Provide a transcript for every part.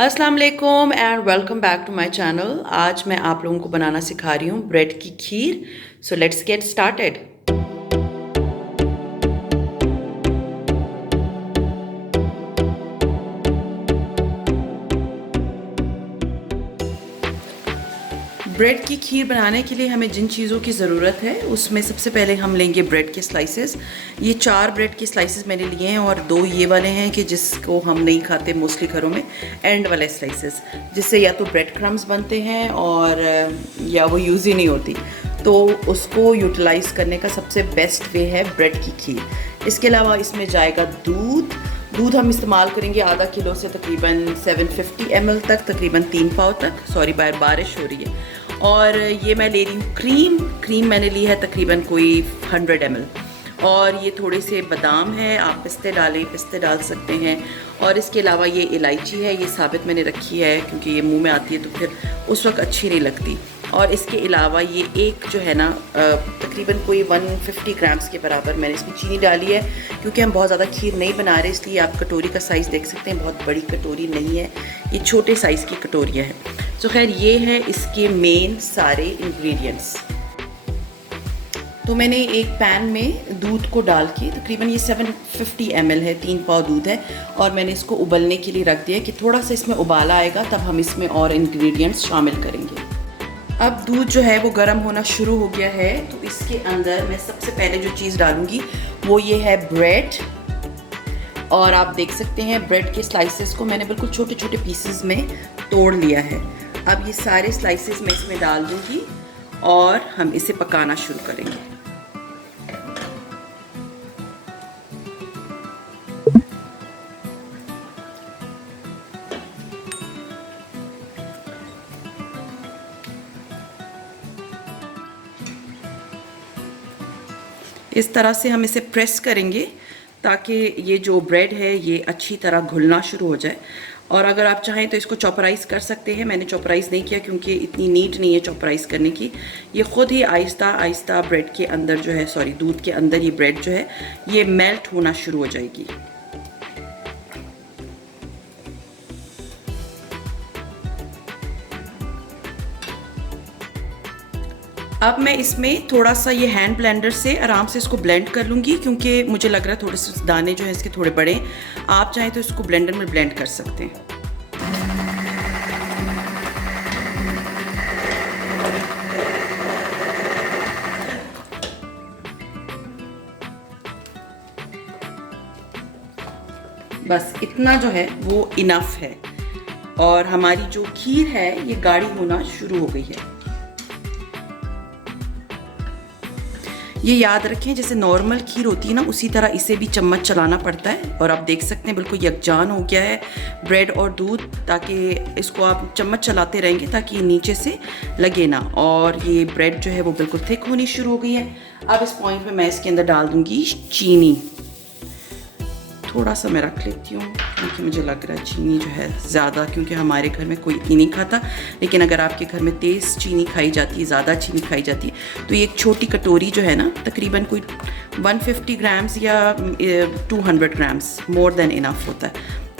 अस्सलाम वालेकुम and welcome back to my channel. आज मैं आप लोगों को बनाना सिखा रही हूँ ब्रेड की खीर। So let's get started. Bread की खीर बनाने के लिए हमें जिन चीज़ों की ज़रूरत है उसमें सबसे पहले हम लेंगे ब्रेड के स्लाइसेस। ये 4 ब्रेड के स्लाइसेस मैंने लिए हैं और 2 ये वाले हैं कि जिसको हम नहीं खाते मोस्टली घरों में, एंड वाले स्लाइसेस, जिससे या तो ब्रेड क्रम्स बनते हैं और या वो यूज़ ही नहीं होती, तो उसको यूटिलाइज़ करने का सबसे बेस्ट वे है ब्रेड की खीर। इसके अलावा इसमें जाएगा दूध हम इस्तेमाल करेंगे आधा किलो से तकरीबन 750 ml तक, तकरीबन 3 पाव तक। सॉरी बारिश हो रही है। और ये मैं ले रही हूँ क्रीम मैंने ली है तकरीबन कोई 100 ml। और ये थोड़े से बादाम है, आप पिस्ते डाल सकते हैं। और इसके अलावा ये इलायची है, ये साबित मैंने रखी है क्योंकि ये मुंह में आती है तो फिर उस वक्त अच्छी नहीं लगती। और इसके अलावा ये एक जो है ना तकरीबन कोई 150 ग्राम्स के बराबर मैंने इसमें चीनी डाली है, क्योंकि हम बहुत ज़्यादा खीर नहीं बना रहे, इसलिए आप कटोरी का साइज़ देख सकते हैं, बहुत बड़ी कटोरी नहीं है, ये छोटे साइज़ की कटोरियाँ हैं। तो खैर ये है इसके मेन सारे इंग्रेडिएंट्स। तो मैंने एक पैन में दूध को डाल के, तकरीबन ये 750 ml है, 3 पाव दूध है, और मैंने इसको उबलने के लिए रख दिया कि थोड़ा सा इसमें उबाला आएगा तब हम इसमें और इंग्रेडिएंट्स शामिल करेंगे। अब दूध जो है वो गर्म होना शुरू हो गया है, तो इसके अंदर मैं सबसे पहले जो चीज़ डालूँगी वो ये है ब्रेड। और आप देख सकते हैं ब्रेड के स्लाइसेस को मैंने बिल्कुल छोटे छोटे पीसेस में तोड़ लिया है। अब ये सारे स्लाइसेस मैं इसमें डाल दूँगी और हम इसे पकाना शुरू करेंगे। इस तरह से हम इसे प्रेस करेंगे ताकि ये जो ब्रेड है ये अच्छी तरह घुलना शुरू हो जाए। और अगर आप चाहें तो इसको चॉपराइज़ कर सकते हैं, मैंने चॉपराइज़ नहीं किया क्योंकि इतनी नीड नहीं है चॉपराइज़ करने की। ये ख़ुद ही आहिस्ता आहिस्ता ब्रेड के अंदर जो है, सॉरी दूध के अंदर ये ब्रेड जो है ये मेल्ट होना शुरू हो जाएगी। अब मैं इसमें थोड़ा सा ये हैंड ब्लेंडर से आराम से इसको ब्लेंड कर लूँगी, क्योंकि मुझे लग रहा है थोड़े से दाने जो हैं इसके थोड़े बड़े हैं। आप चाहें तो इसको ब्लेंडर में ब्लेंड कर सकते हैं। बस इतना जो है वो इनफ है और हमारी जो खीर है ये गाढ़ी होना शुरू हो गई है। ये याद रखें जैसे नॉर्मल खीर होती है ना, उसी तरह इसे भी चम्मच चलाना पड़ता है। और आप देख सकते हैं बिल्कुल यकजान हो गया है ब्रेड और दूध, ताकि इसको आप चम्मच चलाते रहेंगे ताकि ये नीचे से लगे ना। और ये ब्रेड जो है वो बिल्कुल थिक होनी शुरू हो गई है। अब इस पॉइंट पे मैं इसके अंदर डाल दूँगी चीनी। थोड़ा सा मैं रख लेती हूँ क्योंकि मुझे लग रहा है चीनी जो है ज़्यादा, क्योंकि हमारे घर में कोई इतनी नहीं खाता। लेकिन अगर आपके घर में तेज़ चीनी खाई जाती है, ज़्यादा चीनी खाई जाती है, तो ये एक छोटी कटोरी जो है ना तकरीबन कोई 150 ग्राम्स या 200 ग्राम्स मोर देन इनफ होता है।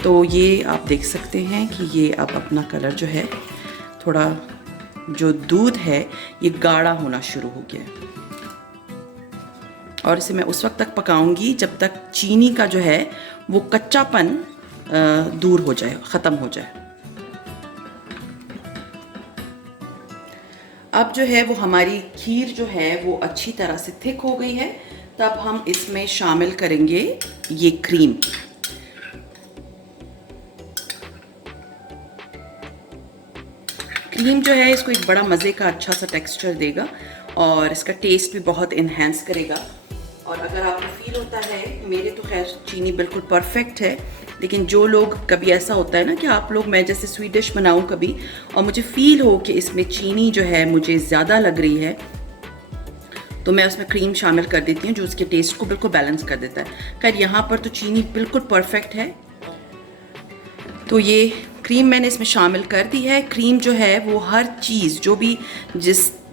तो ये आप देख सकते हैं कि ये अब अपना कलर जो है, थोड़ा जो दूध है ये गाढ़ा होना शुरू हो गया है। और इसे मैं उस वक्त तक पकाऊंगी जब तक चीनी का जो है वो कच्चापन दूर हो जाए, ख़त्म हो जाए। अब जो है वो हमारी खीर जो है वो अच्छी तरह से थिक हो गई है। तब हम इसमें शामिल करेंगे ये क्रीम। क्रीम जो है इसको एक बड़ा मज़े का अच्छा सा टेक्सचर देगा और इसका टेस्ट भी बहुत इन्हेंस करेगा। और अगर आपको फील होता है, मेरे तो खैर चीनी बिल्कुल परफेक्ट है, लेकिन जो लोग, कभी ऐसा होता है ना कि आप लोग, मैं जैसे स्वीट डिश बनाऊँ कभी और मुझे फील हो कि इसमें चीनी जो है मुझे ज़्यादा लग रही है, तो मैं उसमें क्रीम शामिल कर देती हूँ जो उसके टेस्ट को बिल्कुल बैलेंस कर देता है। खैर यहाँ पर तो चीनी बिल्कुल परफेक्ट है। तो ये क्रीम मैंने इसमें शामिल कर दी है। क्रीम जो है वो हर चीज़ जो भी जिस